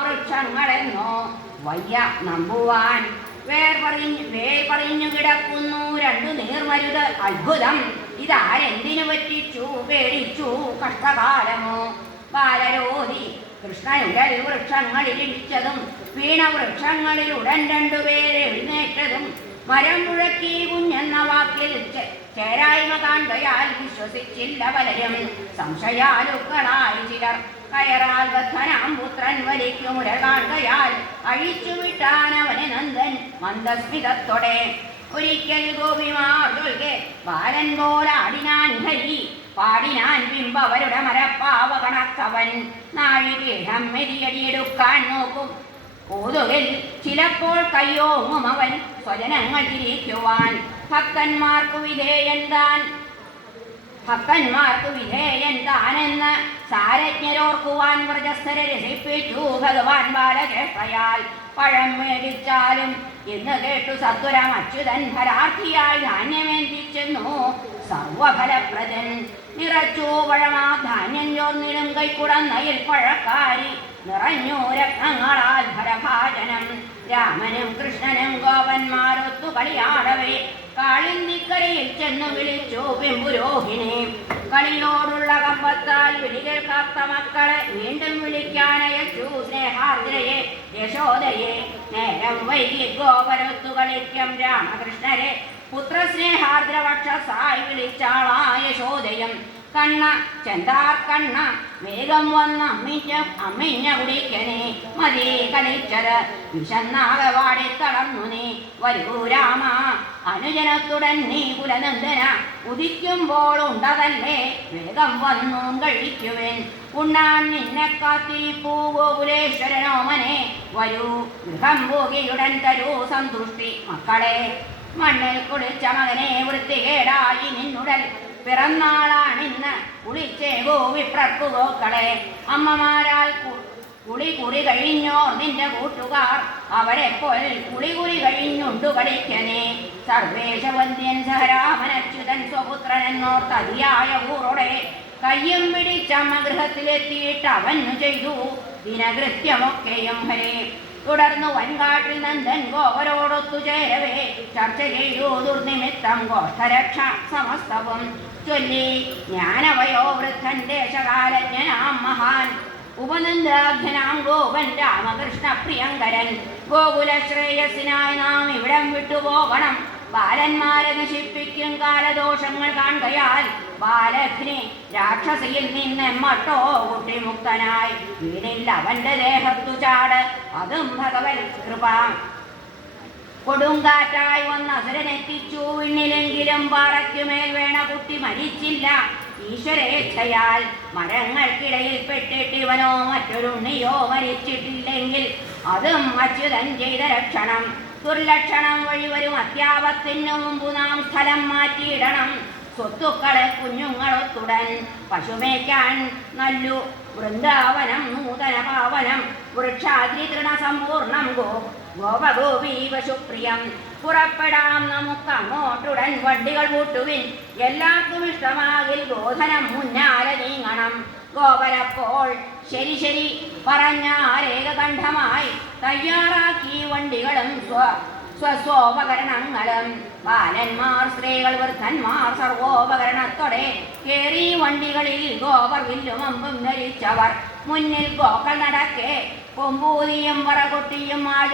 വൃക്ഷങ്ങളെന്നോ വയ്യ നമ്പുവാൻ വേർ പറഞ്ഞു കിടക്കുന്നു രണ്ടു നീർമരുത് അത്ഭുതം ഇതാരെന്തിനു പറ്റിച്ചു പേടിച്ചു കഷ്ടകാലമോ ബാലരോധി കൃഷ്ണനുടൽ വൃക്ഷങ്ങളിൽ ഇടിച്ചതും വീണ വൃക്ഷങ്ങളിൽ ഉടൻ രണ്ടുപേരെ എഴുന്നേറ്റതും മരം മുഴക്കി കുഞ്ഞെന്ന വാക്കിൽ ചേരായ്മ കാണുകയാൽ വിശ്വസിച്ചില്ല പലരും സംശയാലുക്കളായി ചിലർ കയറാൽ ബദ്ധനാം പുത്രൻ വലിക്കുമുര കാണുകയാൽ അഴിച്ചുവിട്ടാൻ അവനെ നന്ദൻ മന്ദസ്മിതത്തോടെ ഒരിക്കൽ ഗോപിമാർ ചൊൽകെ ബാലൻ പോലാടിനാൻ ഹരി പാടിനാൻ ബിംബവരുടെ മരപ്പാവ കണക്കവൻ നാഴികേഴം മെതിയടിയെടുക്കാൻ നോക്കും ഓതുകിൽ ചിലപ്പോൾ കയ്യോങ്ങും അവൻ സ്വജനങ്ങൾ തിരിക്കുവാൻ ഭക്തന്മാർക്കു വിധേയൻ താനെന്ന് സാരജ്ഞരോർക്കുവാൻ വ്രജസ്ഥരെ രസിപ്പിച്ചു ഭഗവാൻ ബാലചേഷ്ടയാൽ പഴം മേടിച്ചാലും എന്ന് കേട്ടു സത്വരം അച്യുതൻ ഫലാർത്ഥിയായി ധാന്യമേന്തിച്ചെന്നു സർവഫലപ്രദൻ നിറച്ചു പഴമാ ധാന്യം ചോർന്നിടും കൈക്കുടന്നയിൽ പഴക്കാരി നിറഞ്ഞു രത്നങ്ങളാൽ ഫലഭാജനം രാമനും കൃഷ്ണനും ഗോപന്മാരൊത്തു കളിയാടവേ കാളിന്തിക്കരയിൽ ചെന്നു വിളിച്ചു ബിംബുരോഹിണി കളിയോടുള്ള കമ്പത്താൽ വിളി കേൾക്കാത്ത മക്കളെ വീണ്ടും വിളിക്കാനയച്ചു സ്നേഹാർദ്രയെ യശോദയെ നേരം വൈകി ഗോപരൊത്തു കളിക്കും രാമകൃഷ്ണരെ പുത്രസ്നേഹാർദ്രവക്ഷസായി വിളിച്ചാളാ യശോദയം കണ്ണ ചെന്താർ കണ്ണ വേഗം വന്ന് അമ്മിഞ്ഞ കുടിക്കനെ മതി കളിച്ചത് വിശന്നാകെ വാടി തളർന്നു നീ വരൂ രാമ അനുജനത്തുടൻ നീ കുലനന്ദന ഉദിക്കുമ്പോൾ ഉണ്ടതല്ലേ വേഗം വന്നു കഴിക്കുവേൻ ഉണ്ണാൻ നിന്നെ കാത്തിരിപ്പൂ ഗോകുലേശ്വരനോമനെ വരൂ ഗൃഹം പോകിയുടൻ തരൂ സന്തുഷ്ടി മക്കളെ മണ്ണിൽ കുളിച്ച മകനെ വൃത്തികേടായി നിന്നുടൽ പിറന്നാളാണിന്ന് കുളിച്ചേ ഗോവിപ്രർക്കു ഗോക്കളെ അമ്മമാരാൽ കുറി കഴിഞ്ഞോർ നിന്റെ കൂട്ടുകാർ അവരെപ്പോൾ കുറി കഴിഞ്ഞുണ്ടു കളിക്കനേ സർവേശവന്ധ്യൻ സഹരാമനച്യുതൻ സ്വപുത്രനെന്നോർത്ത് അതിയായ ഊറോടെ കയ്യും പിടിച്ചമ്മ ഗൃഹത്തിലെത്തിയിട്ട് അവന്നു ചെയ്തു ദിനകൃത്യമൊക്കെയും ഹരേ തുടർന്നു വൻകാട്ടിൽ നന്ദൻ ഗോവരോടൊത്തു ചേരവേ ചർച്ച ചെയ്തു ദുർനിമിത്തം ഗോഷ്ഠരക്ഷ സമസ്തവും ചൊല്ലി ജ്ഞാനവയോ വൃദ്ധൻ ദേശകാലജ്ഞനാം മഹാൻ ഉപനന്ദാഘ്യനാം ഗോപൻ രാമകൃഷ്ണ പ്രിയങ്കരൻ ഗോകുല ശ്രേയസിനായി നാം ഇവിടം വിട്ടുപോകണം ബാലന്മാരെ നശിപ്പിക്കും കാലദോഷങ്ങൾ കാണുകയാൽ ബാലഘ്നി രാക്ഷസിയിൽ നിന്നെമ്മട്ടോ കുട്ടിമുക്തനായി വീണില്ല അവന്റെ ദേഹത്തു ചാട് അതും ഭഗവത് കൃപ കൊടുങ്കാറ്റായി വന്ന അസുരനെത്തിച്ചു വിണ്ണിലെങ്കിലും പാറയ്ക്കുമേൽ വേണ കുട്ടി മരിച്ചില്ല ഈശ്വരേച്ഛയാൽ മരങ്ങൾക്കിടയിൽ പെട്ടിട്ട് ഇവനോ മറ്റൊരുണ്ണിയോ മരിച്ചിട്ടില്ലെങ്കിൽ അതും അച്യുതൻ ചെയ്ത രക്ഷണം ദുർലക്ഷണം വഴി വരും അത്യാപത്തിനു മുമ്പ് നാം സ്ഥലം മാറ്റിയിടണം സ്വത്തുക്കളെ കുഞ്ഞുങ്ങളൊത്തുടൻ പശുമേക്കാൻ നല്ലു വൃന്ദാവനം നൂതന പാവനം വൃക്ഷാദ്രി തൃണസമ്പൂർണം ഗോപഗോപീ പശുപ്രിയം പുറപ്പെടാം നമുക്ക് അങ്ങോട്ടുടൻ വണ്ടികൾ കൂട്ടുവിൻ എല്ലാവർക്കും ഇഷ്ടമാകിൽ ഗോധനം മുന്നാലെ നീങ്ങണം ഗോപരപ്പോൾ ശരി ശരി പറഞ്ഞ ഏകകണ്ഠമായി തയ്യാറാക്കി വണ്ടികളും സ്വസ്വോപകരണങ്ങളും ബാലന്മാർ സ്ത്രീകൾ വൃദ്ധന്മാർ സർവോപകരണത്തോടെ കേറി വണ്ടികളിൽ ഗോപർ വില്ലും അമ്പും ധരിച്ചവർ മുന്നിൽ ഗോക്കൾ നടക്കെ കൊമ്പൂതിയും പറകൊട്ടിയും